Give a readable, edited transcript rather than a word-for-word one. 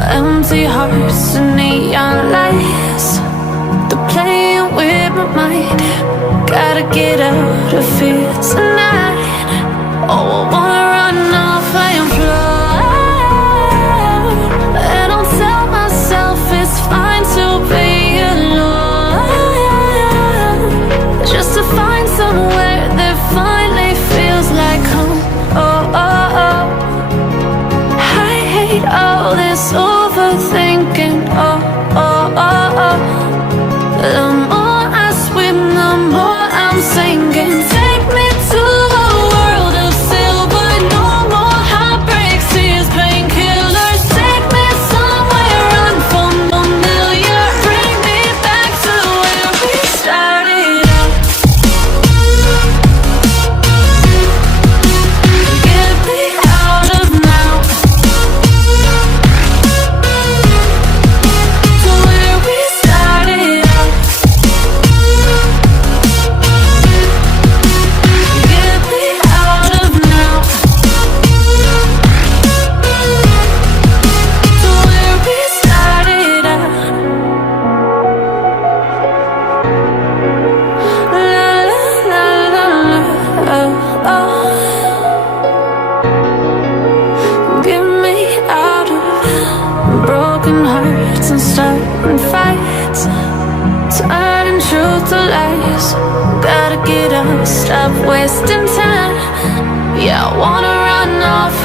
empty hearts and neon lights. They're playing with my mind. Gotta get out of here tonight. Oh, I wanna run off and fly. And I'll tell myself it's fine to be alone, just to find somewhere that finally feels like home. Oh, oh, oh. I hate all this overthinking. Oh, oh, oh, oh. The more I swim, the more I'm sinking. Take me to a world of silver. No more heartbreaks, tears, painkillers. Take me somewhere unfamiliar. Bring me back to where we started out. Get me out of now, to where we started out. Get me out of now, to where we started out. La la la la, oh, oh. Get me out of broken hearts and starting fights, turning truth to lies. Gotta get up, stop wasting time. Yeah, I wanna run off